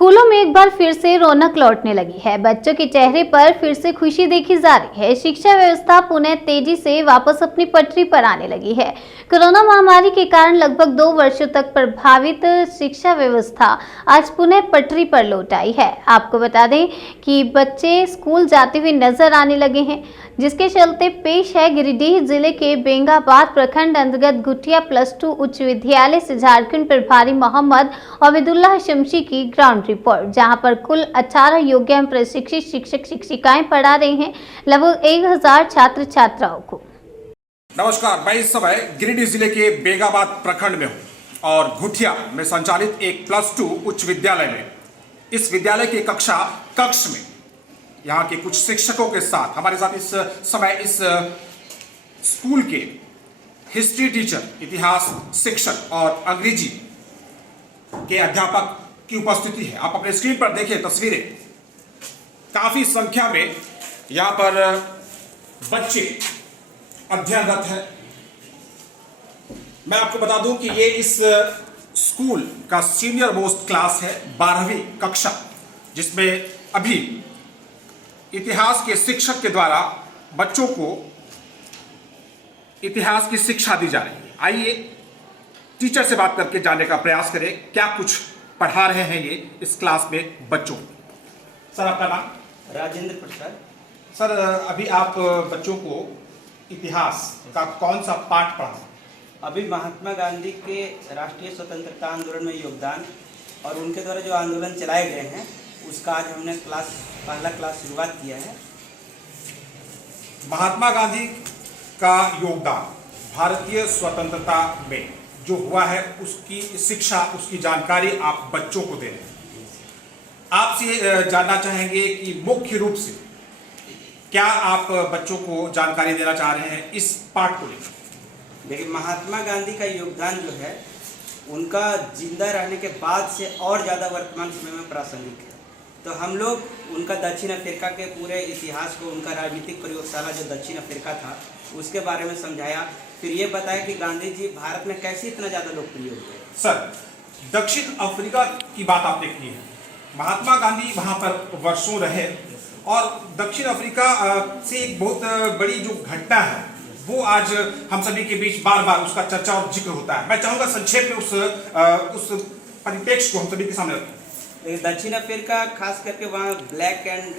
स्कूलों में एक बार फिर से रौनक लौटने लगी है। बच्चों के चेहरे पर फिर से खुशी देखी जा रही है। शिक्षा व्यवस्था पुनः तेजी से वापस अपनी पटरी पर आने लगी है। कोरोना महामारी के कारण लगभग 2 वर्षों तक प्रभावित शिक्षा व्यवस्था आज पुनः पटरी पर लौट आई है। आपको बता दें कि बच्चे स्कूल जाते हुए नजर आने लगे हैं, जिसके चलते पेश है गिरिडीह जिले के बेंगाबाद प्रखंड अंतर्गत घुटिया +2 उच्च विद्यालय से झारखंड प्रभारी मोहम्मद अबेदुल्लाह शमशी की ग्राउंड रिपोर्ट, जहां पर कुल 18 योग्य एवं प्रशिक्षित शिक्षक शिक्षिकाएं पढ़ा रहे हैं लगभग 1000 छात्र छात्राओं को। नमस्कार, मैं इस समय गिरिडीह जिले के बेंगाबाद प्रखंड में हूँ और घुटिया में संचालित एक +2 उच्च विद्यालय में इस विद्यालय के कक्ष में यहाँ के कुछ शिक्षकों के साथ हमारे साथ इस समय इस स्कूल के हिस्ट्री टीचर, इतिहास शिक्षक और अंग्रेजी के अध्यापक की उपस्थिति है। आप अपने स्क्रीन पर देखें तस्वीरें, काफी संख्या में यहाँ पर बच्चे अध्ययनरत है। मैं आपको बता दूं कि ये इस स्कूल का सीनियर मोस्ट क्लास है, 12वीं कक्षा, जिसमें अभी इतिहास के शिक्षक के द्वारा बच्चों को इतिहास की शिक्षा दी जा रही है। आइए टीचर से बात करके जानने का प्रयास करें क्या कुछ पढ़ा रहे हैं ये इस क्लास में बच्चों को। सर, आपका नाम? राजेंद्र प्रसाद। सर, अभी आप बच्चों को इतिहास का कौन सा पाठ पढ़ा? अभी महात्मा गांधी के राष्ट्रीय स्वतंत्रता आंदोलन में योगदान और उनके द्वारा जो आंदोलन चलाए गए हैं उसका आज हमने पहला क्लास शुरुआत किया है। महात्मा गांधी का योगदान भारतीय स्वतंत्रता में जो हुआ है उसकी शिक्षा, उसकी जानकारी आप बच्चों को दे रहे हैं। आपसे जानना चाहेंगे कि मुख्य रूप से क्या आप बच्चों को जानकारी देना चाह रहे हैं इस पाठ को लेकर? देखिए, महात्मा गांधी का योगदान जो है उनका जिंदा रहने के बाद से और ज़्यादा वर्तमान समय में प्रासंगिक है। तो हम लोग उनका दक्षिण अफ्रीका के पूरे इतिहास को, उनका राजनीतिक प्रयोगशाला जो दक्षिण अफ्रीका था उसके बारे में समझाया। फिर ये बताया कि गांधी जी भारत में कैसे इतना ज़्यादा लोकप्रिय हो गए। सर, दक्षिण अफ्रीका की बात आपने की है। महात्मा गांधी वहाँ पर वर्षों रहे और दक्षिण अफ्रीका से एक बहुत बड़ी जो घटना है वो आज हम सभी के बीच बार बार उसका चर्चा और जिक्र होता है। मैं चाहूंगा संक्षेप में उस परिप्रेक्ष्य को हम सभी के सामने रखें। दक्षिण अफ्रीका खास करके वहाँ ब्लैक एंड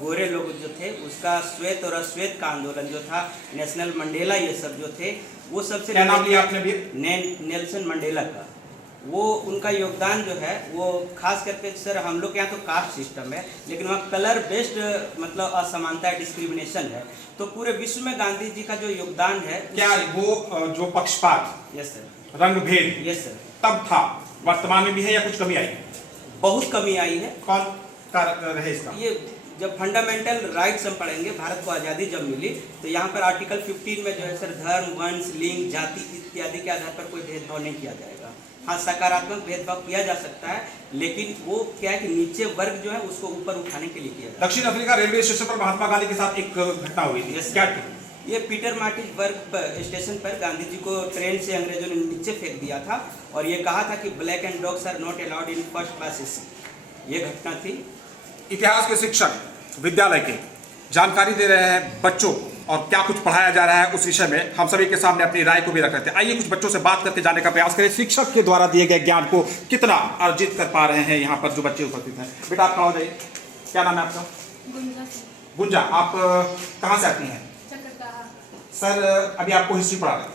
गोरे लोग जो थे उसका श्वेत और अश्वेत का आंदोलन जो था, नेशनल मंडेला, ये सब जो थे वो सबसे। क्या नाम लिया आपने भी? नेल्सन मंडेला का। वो उनका योगदान जो है वो खास करके, सर हम लोग के यहाँ तो कास्ट सिस्टम है लेकिन वहाँ कलर बेस्ड मतलब असमानता, डिस्क्रिमिनेशन है। तो पूरे विश्व में गांधी जी का जो योगदान है, क्या वो जो पक्षपात, यस सर, रंग भेद, यस सर, तब था, वर्तमान में भी है या कुछ कमी आई? बहुत कमी आई है। कौन कारण रहे इसका? ये जब फंडामेंटल राइट्स हम पढ़ेंगे, भारत को आज़ादी जब मिली तो यहाँ पर आर्टिकल 15 में जो है सर, धर्म, वंश, लिंग, जाति इत्यादि के आधार पर कोई भेदभाव नहीं किया जाएगा। हाँ, सकारात्मक भेदभाव किया जा सकता है लेकिन वो क्या है कि नीचे वर्ग जो है उसको ऊपर उठाने के लिए किया जाता है। दक्षिण अफ्रीका रेलवे स्टेशन पर महात्मा गांधी के साथ एक घटना हुई थी। क्या? ये पीटर मार्टिन वर्ग स्टेशन पर गांधी जी को ट्रेन से अंग्रेजों ने नीचे फेंक दिया था और ये कहा था कि black and dogs are not allowed in first class AC. ये घटना थी। इतिहास के शिक्षक विद्यालय के जानकारी दे रहे हैं बच्चों और क्या कुछ पढ़ाया जा रहा है उस विषय में हम सभी के सामने अपनी राय को भी रख रहे थे। आइए कुछ बच्चों से बात करके जानने का प्रयास करें शिक्षक के द्वारा दिए गए ज्ञान को कितना अर्जित कर पा रहे हैं यहाँ पर जो बच्चे उपस्थित हैं। बेटा, आप कहाँ जाइए? क्या नाम है आपका? गुंजा। आप कहाँ से आती हैं? सर, अभी आपको हिस्ट्री पढ़ा रहे हैं।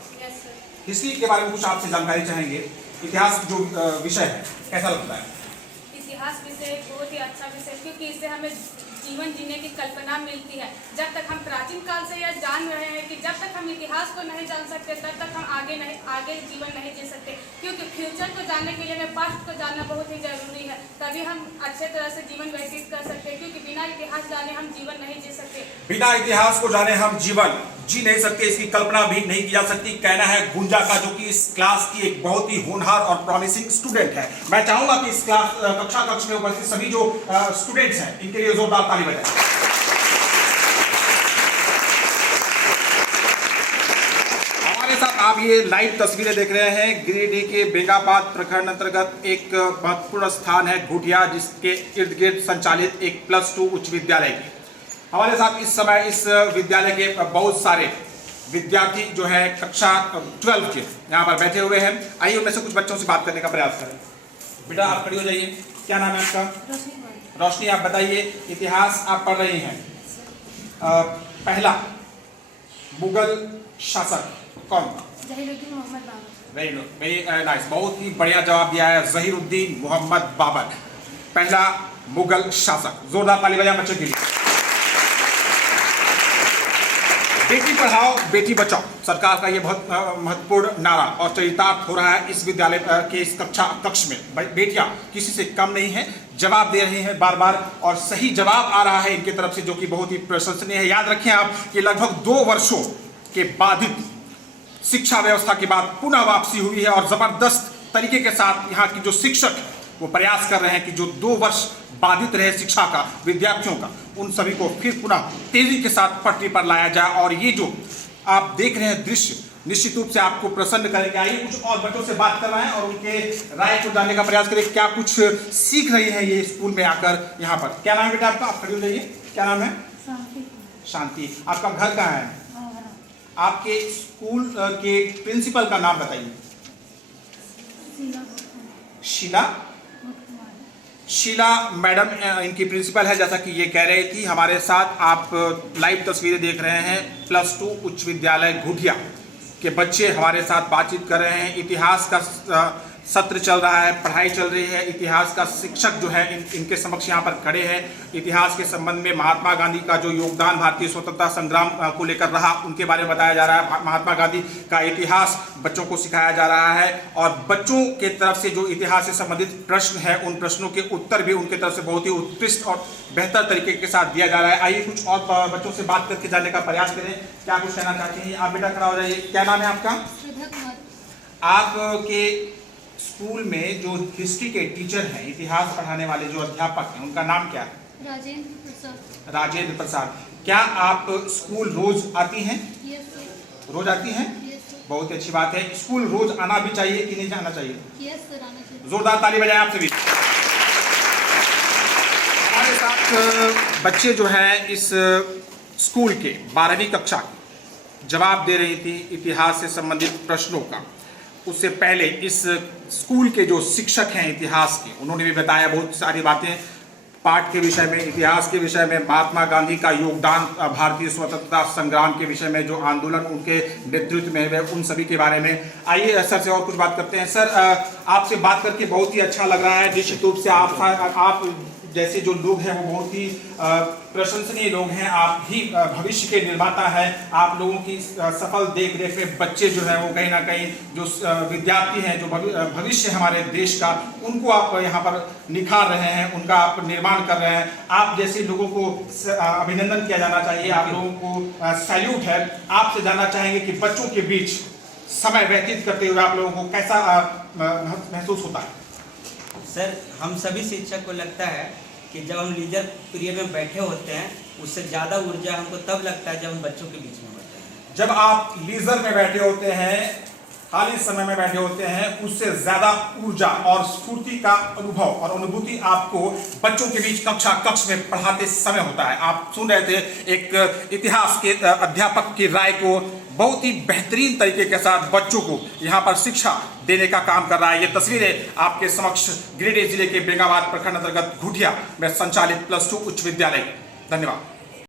हिस्ट्री के बारे में कुछ आपसे जानकारी चाहेंगे। इतिहास जो विषय है कैसा लगता है? इतिहास विषय बहुत ही अच्छा विषय, क्योंकि इससे हमें जीवन जीने की कल्पना मिलती है। जब तक हम प्राचीन काल से यह जान रहे हैं कि जब तक हम इतिहास को नहीं जान सकते तब तक हम आगे जीवन नहीं जी सकते, क्योंकि फ्यूचर को जानने के लिए हमें पास्ट को जानना बहुत ही जरूरी है। तभी हम अच्छे तरह से जीवन व्यतीत कर सकते हैं, क्योंकि बिना इतिहास जाने हम जीवन नहीं जी सकते। बिना इतिहास को जाने हम जीवन जी नहीं सकते, इसकी कल्पना भी नहीं की जा सकती, कहना है गुंजा का, जो कि इस क्लास की एक बहुत ही होनहार और प्रॉमिसिंग स्टूडेंट है। मैं चाहूंगा कि इस कक्ष में उपस्थित सभी जो स्टूडेंट्स हैं इनके लिए जोरदार ताली बजाएं। हमारे साथ आप आप ये लाइव तस्वीरें देख रहे हैं गिरिडीह के बेगाबाद प्रखंड अंतर्गत एक महत्वपूर्ण स्थान है घुटिया, जिसके इर्द गिर्द संचालित एक +2 उच्च विद्यालय की। हमारे साथ इस समय इस विद्यालय के बहुत सारे विद्यार्थी जो है कक्षा 12 के यहाँ पर बैठे हुए हैं। आइए उनमें से कुछ बच्चों से बात करने का प्रयास करें। बेटा आप खड़ी हो जाइए, क्या नाम है आपका? रोशनी। आप बताइए, इतिहास आप पढ़ रही हैं, पहला मुगल शासक कौन था? जहीरुद्दीन मोहम्मद बाबर। वेरी नाइस, बहुत ही बढ़िया जवाब दिया है, जहीरुद्दीन मोहम्मद बाबर पहला मुगल शासक। जोरदार ताली बजाएं बच्चों के लिए। बेटी पढ़ाओ बेटी बचाओ सरकार का ये बहुत महत्वपूर्ण नारा और चरितार्थ हो रहा है इस विद्यालय के इस कक्ष में। बेटियां किसी से कम नहीं है, जवाब दे रही हैं बार बार और सही जवाब आ रहा है इनकी तरफ से, जो कि बहुत ही प्रशंसनीय है। याद रखें आप कि लगभग 2 वर्षों के बाधित शिक्षा व्यवस्था के बाद पुनः वापसी हुई है और जबरदस्त तरीके के साथ यहाँ की जो शिक्षक वो प्रयास कर रहे हैं कि जो 2 वर्ष बाधित रहे शिक्षा का विद्यार्थियों का, उन सभी को फिर पुनः तेजी के साथ पटरी पर लाया जाए। और ये जो आप देख रहे हैं दृश्य निश्चित रूप से आपको प्रसन्न करेंगे। आइए कुछ और बच्चों से बात करवाएं और उनके राय को जानने का प्रयास करें, क्या कुछ सीख रही है ये स्कूल में आकर यहाँ पर। क्या नाम है बेटा आपका? आप खड़ी हो जाइए, क्या नाम है? शांति। आपका घर कहाँ है? आपके स्कूल के प्रिंसिपल का नाम बताइए। शीला मैडम इनकी प्रिंसिपल है। जैसा कि ये कह रही थी, हमारे साथ आप लाइव तस्वीरें देख रहे हैं +2 उच्च विद्यालय घुटिया के बच्चे हमारे साथ बातचीत कर रहे हैं। इतिहास का सत्र चल रहा है, पढ़ाई चल रही है। इतिहास का शिक्षक जो है इनके समक्ष यहाँ पर खड़े हैं। इतिहास के संबंध में महात्मा गांधी का जो योगदान भारतीय स्वतंत्रता संग्राम को लेकर रहा, उनके बारे में बताया जा रहा है। महात्मा गांधी का इतिहास बच्चों को सिखाया जा रहा है और बच्चों के तरफ से जो इतिहास से संबंधित प्रश्न है, उन प्रश्नों के उत्तर भी उनके तरफ से बहुत ही उत्कृष्ट और बेहतर तरीके के साथ दिया जा रहा है। आइए कुछ और बच्चों से बात करके जानने का प्रयास करें, क्या कुछ कहना चाहते हैं। आप बेटा खड़ा हो जाइए, क्या नाम है आपका? आपके स्कूल में जो हिस्ट्री के टीचर हैं, इतिहास पढ़ाने वाले जो अध्यापक हैं, उनका नाम क्या है? राजेंद्र प्रसाद। क्या आप स्कूल रोज आती हैं? रोज आती हैं? बहुत अच्छी बात है। स्कूल रोज आना भी चाहिए कि नहीं जाना चाहिए? जोरदार ताली बजाएं आप सभी। हमारे साथ बच्चे जो हैं इस स्कूल के 12वीं कक्षा जवाब दे रही थी इतिहास से संबंधित प्रश्नों का। उससे पहले इस स्कूल के जो शिक्षक हैं इतिहास के, उन्होंने भी बताया बहुत सारी बातें पाठ के विषय में, इतिहास के विषय में, महात्मा गांधी का योगदान भारतीय स्वतंत्रता संग्राम के विषय में, जो आंदोलन उनके नेतृत्व में है, उन सभी के बारे में। आइए सर से और कुछ बात करते हैं। सर, आपसे बात करके बहुत ही अच्छा लग रहा है। निश्चित रूप से आप जैसे जो लोग हैं वो बहुत ही प्रशंसनीय लोग हैं। आप ही भविष्य के निर्माता हैं। आप लोगों की सफल देख रेख में बच्चे जो हैं वो कहीं ना कहीं जो विद्यार्थी हैं, जो भविष्य हमारे देश का, उनको आप यहाँ पर निखार रहे हैं, उनका आप निर्माण कर रहे हैं। आप जैसे लोगों को अभिनंदन किया जाना चाहिए, आप लोगों को सैल्यूट है। आपसे जानना चाहेंगे कि बच्चों के बीच समय व्यतीत करते हुए आप लोगों को कैसा महसूस होता है? सर, हम सभी शिक्षक को लगता है कि जब हम लीजर पीरियड में बैठे होते हैं, उससे ज़्यादा ऊर्जा हमको तब लगता है जब हम बच्चों के बीच में होते हैं। जब आप लीजर में बैठे होते हैं, खाली समय में बैठे होते हैं, उससे ज्यादा ऊर्जा और स्फूर्ति का अनुभव और अनुभूति आपको बच्चों के बीच कक्ष में पढ़ाते समय होता है। आप सुन रहे थे एक इतिहास के अध्यापक की राय को, बहुत ही बेहतरीन तरीके के साथ बच्चों को यहाँ पर शिक्षा देने का काम कर रहा है। ये तस्वीरें आपके समक्ष गिरिडीह जिले के बेगाबाद प्रखंड अंतर्गत घुटिया में संचालित +2 उच्च विद्यालय। धन्यवाद।